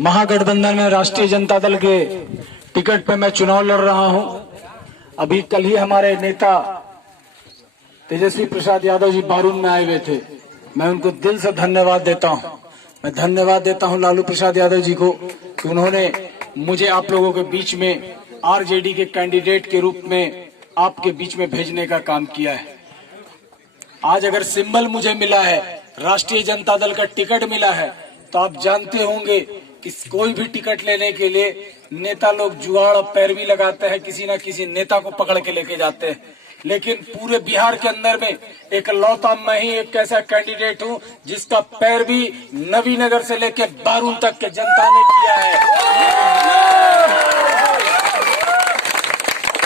महागठबंधन में राष्ट्रीय जनता दल के टिकट पे मैं चुनाव लड़ रहा हूं। अभी कल ही हमारे नेता तेजस्वी प्रसाद यादव जी बारून में आए हुए थे। मैं उनको दिल से धन्यवाद देता हूं। मैं धन्यवाद देता हूं लालू प्रसाद यादव जी को कि उन्होंने मुझे आप लोगों के बीच में आरजेडी के कैंडिडेट के रूप में आपके बीच में भेजने का काम किया है। आज अगर सिंबल मुझे मिला है, राष्ट्रीय जनता दल का टिकट मिला है, तो आप जानते होंगे कि कोई भी टिकट लेने के लिए नेता लोग जुगाड़ और पैरवी लगाते हैं, किसी ना किसी नेता को पकड़ के लेके जाते हैं। लेकिन पूरे बिहार के अंदर में एक लौता मैं ही एक ऐसा कैंडिडेट हूं जिसका पैरवी नवीनगर से लेकर बारून तक के जनता ने किया है।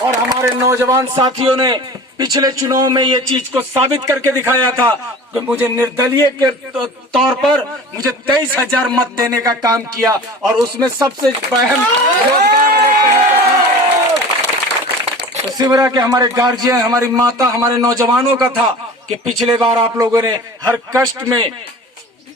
और हमारे नौजवान साथियों ने पिछले चुनाव में ये चीज को साबित करके दिखाया था कि मुझे निर्दलीय के तौर पर मुझे 23,000 मत देने का काम किया और उसमें सबसे अहम तो सिमरा के हमारे गार्जियन, हमारी माता, हमारे नौजवानों का था कि पिछले बार आप लोगों ने हर कष्ट में,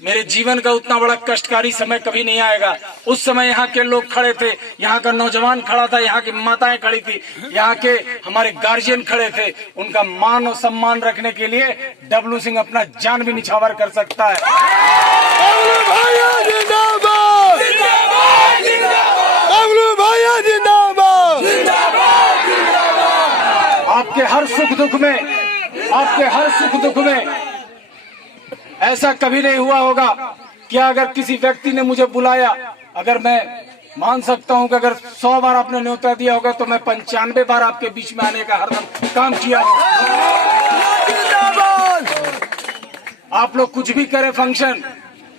मेरे जीवन का उतना बड़ा कष्टकारी समय कभी नहीं आएगा। उस समय यहाँ के लोग खड़े थे, यहाँ का नौजवान खड़ा था, यहाँ की माताएं खड़ी थी, यहाँ के हमारे गार्जियन खड़े थे। उनका मान और सम्मान रखने के लिए डब्लू सिंह अपना जान भी निछावर कर सकता है। आपके हर सुख दुख में, आपके हर सुख दुख में ऐसा कभी नहीं हुआ होगा कि अगर किसी व्यक्ति ने मुझे बुलाया, अगर मैं मान सकता हूं कि अगर 100 बार आपने न्योता दिया होगा तो मैं 95 बार आपके बीच में आने का हरदम काम किया होगा। आप लोग कुछ भी करें फंक्शन,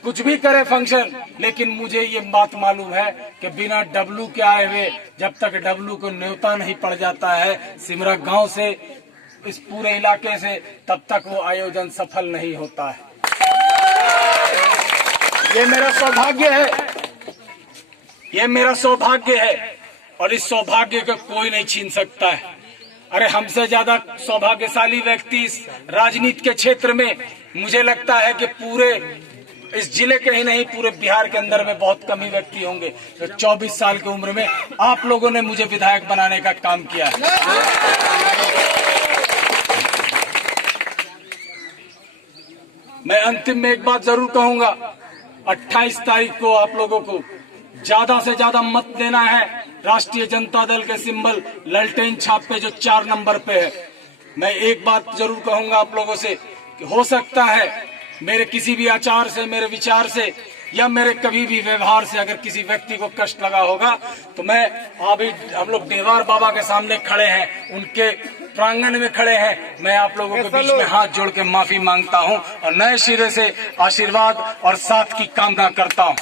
कुछ भी करे फंक्शन, लेकिन मुझे ये बात मालूम है कि बिना डब्लू के आए हुए, जब तक डब्लू को न्योता नहीं पड़ जाता है सिमरा गांव से, इस पूरे इलाके से, तब तक वो आयोजन सफल नहीं होता है। ये मेरा सौभाग्य है, ये मेरा सौभाग्य है और इस सौभाग्य को कोई नहीं छीन सकता है। अरे हमसे ज्यादा सौभाग्यशाली व्यक्ति इस राजनीति के क्षेत्र में मुझे लगता है कि पूरे इस जिले के ही नहीं, पूरे बिहार के अंदर में बहुत कम ही व्यक्ति होंगे। तो 24 साल की उम्र में आप लोगों ने मुझे विधायक बनाने का काम किया है। मैं अंतिम में एक बात जरूर कहूंगा, 28 तारीख को आप लोगों को ज्यादा से ज्यादा मत देना है। राष्ट्रीय जनता दल के सिंबल ललटेन छाप पे जो 4 नंबर पे है। मैं एक बात जरूर कहूंगा आप लोगों से कि हो सकता है मेरे किसी भी आचार से, मेरे विचार से या मेरे कभी भी व्यवहार से अगर किसी व्यक्ति को कष्ट लगा होगा, तो मैं अभी हम लोग देवार बाबा के सामने खड़े हैं, उनके प्रांगण में खड़े हैं, मैं आप लोगों के बीच में हाथ जोड़ के माफी मांगता हूं और नए सिरे से आशीर्वाद और साथ की कामना करता हूं।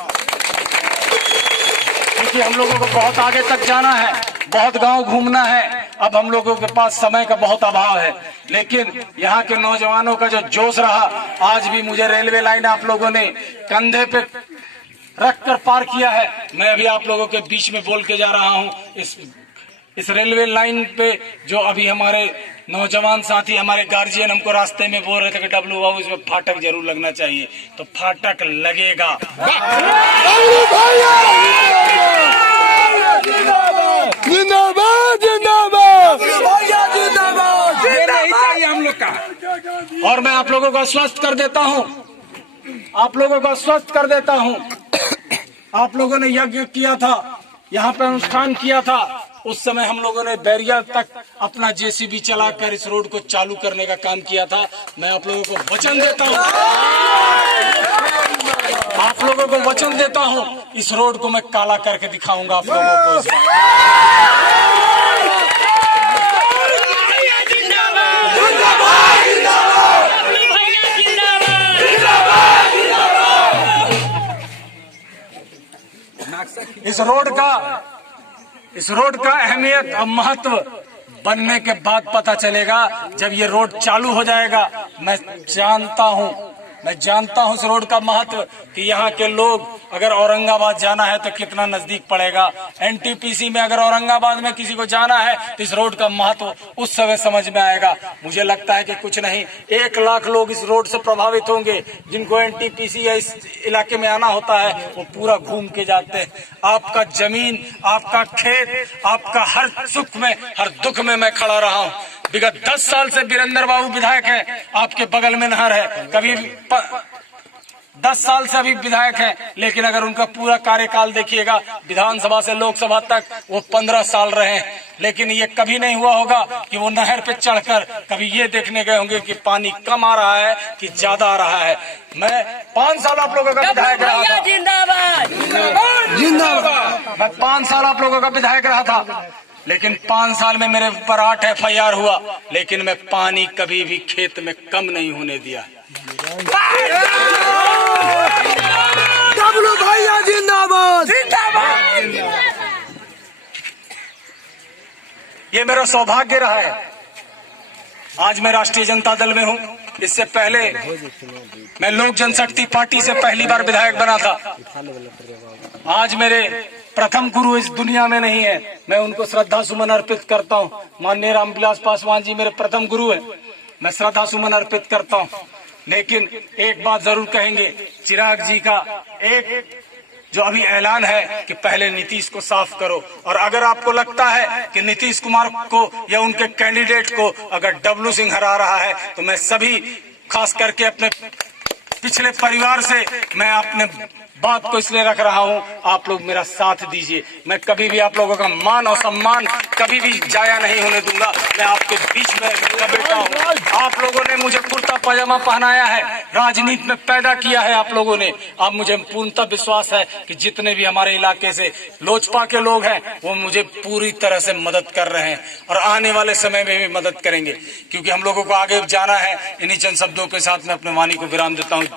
क्योंकि हम लोगों को बहुत आगे तक जाना है, बहुत गांव घूमना है। अब हम लोगों के पास समय का बहुत अभाव है, लेकिन यहाँ के नौजवानों का जो जोश रहा, आज भी मुझे रेलवे लाइन आप लोगों ने कंधे पे रख कर पार किया है। मैं अभी आप लोगों के बीच में बोल के जा रहा हूँ। इस रेलवे लाइन पे जो अभी हमारे नौजवान साथी, हमारे गार्जियन हमको रास्ते में बोल रहे थे कि डब्लू बाबू इसमें फाटक जरूर लगना चाहिए, तो फाटक लगेगा। हम लोग का, और मैं आप लोगों को आश्वस्त कर देता हूँ, आप लोगों को आश्वस्त कर देता हूँ, आप लोगों ने यज्ञ किया था, यहाँ पे अनुष्ठान किया था, उस समय हम लोगों ने बैरिया तक अपना जेसीबी चलाकर इस रोड को चालू करने का काम किया था। मैं आप लोगों को वचन देता हूँ, आप लोगों को वचन देता हूँ, इस रोड को मैं काला करके दिखाऊंगा आप लोगों को। इस इस रोड का अहमियत और महत्व बनने के बाद पता चलेगा, जब ये रोड चालू हो जाएगा। मैं जानता हूं मैं जानता हूं इस रोड का महत्व कि यहाँ के लोग अगर औरंगाबाद जाना है तो कितना नजदीक पड़ेगा। एनटीपीसी में अगर औरंगाबाद में किसी को जाना है तो इस रोड का महत्व उस समय समझ में आएगा। मुझे लगता है कि कुछ नहीं 1 लाख लोग इस रोड से प्रभावित होंगे, जिनको एनटीपीसी या इस इलाके में आना होता है वो पूरा घूम के जाते हैं। आपका जमीन, आपका खेत, आपका हर सुख में हर दुख में मैं खड़ा रहा हूँ। विगत 10 साल से वीरेंद्र बाबू विधायक हैं, आपके बगल में नहर है। कभी 10 साल से अभी विधायक हैं, लेकिन अगर उनका पूरा कार्यकाल देखिएगा विधानसभा से लोकसभा तक वो 15 साल रहे हैं, लेकिन ये कभी नहीं हुआ होगा कि वो नहर पे चढ़कर कभी ये देखने गए होंगे कि पानी कम आ रहा है कि ज्यादा आ रहा है। मैं 5 साल आप लोगों का विधायक रहा था। जिंदाबाद जिंदाबाद। मैं 5 साल आप लोगों का विधायक रहा था, लेकिन 5 साल में मेरे ऊपर 8 FIR हुआ, लेकिन मैं पानी कभी भी खेत में कम नहीं होने दिया। डब्लू भैया जिंदाबाद जिंदाबाद। ये मेरा सौभाग्य रहा है, आज मैं राष्ट्रीय जनता दल में हूँ। इससे पहले मैं लोक जनशक्ति पार्टी से पहली बार विधायक बना था। आज मेरे प्रथम गुरु इस दुनिया में नहीं है, मैं उनको श्रद्धा सुमन अर्पित करता हूँ। माननीय रामविलास पासवान जी मेरे प्रथम गुरु हैं, मैं श्रद्धा सुमन अर्पित करता हूँ। लेकिन एक बात जरूर कहेंगे, चिराग जी का एक जो अभी ऐलान है कि पहले नीतीश को साफ करो, और अगर आपको लगता है कि नीतीश कुमार को या उनके कैंडिडेट को अगर डब्लू सिंह हरा रहा है, तो मैं सभी खास करके अपने पिछले परिवार से मैं अपने बात को इसलिए रख रहा हूं, आप लोग मेरा साथ दीजिए। मैं कभी भी आप लोगों का मान और सम्मान कभी भी जाया नहीं होने दूंगा। मैं आपके बीच में का बेटा हूं। आप लोगों ने मुझे कुर्ता पजामा पहनाया है, राजनीति में पैदा किया है आप लोगों ने। अब मुझे पूर्णतः विश्वास है कि जितने भी हमारे इलाके से लोजपा के लोग हैं वो मुझे पूरी तरह से मदद कर रहे हैं और आने वाले समय में भी मदद करेंगे, क्योंकि हम लोगों को आगे जाना है। इन्हीं चंद शब्दों के साथ मैं अपने वाणी को विराम देता हूँ।